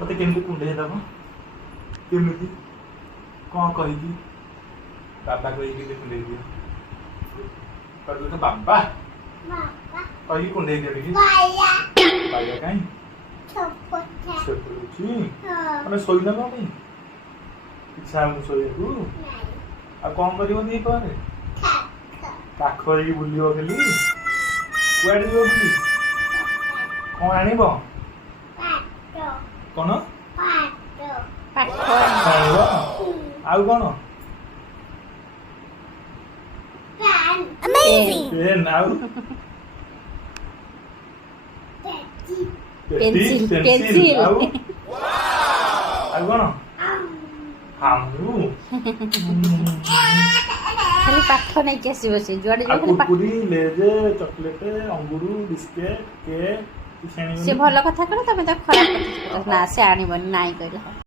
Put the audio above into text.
मत केमती कुंडे दब केमती कौन कही बाबा कही कुंडे दियो कर तो बाबा कही कुंडे दियो देखी बाया काई छपड़ी माने सोइना कौन नहीं इच्छा हम सोए तू आ कौन करियो दी पारे पाखरी बुलियो गेली कुआडे जो बुली कौन आनिबो कौन आउ कौन पेन आउ पेंसिल आउ आउ कौन हमू खाली पाठ नहीं के आसीबो से जुआडे जो खाली कुरकुरी लेजे चॉकलेट अंगूर बिस्किट केक से भल कथा कह तमें तो खराब कथा ना से आनिबनी नाई कहला।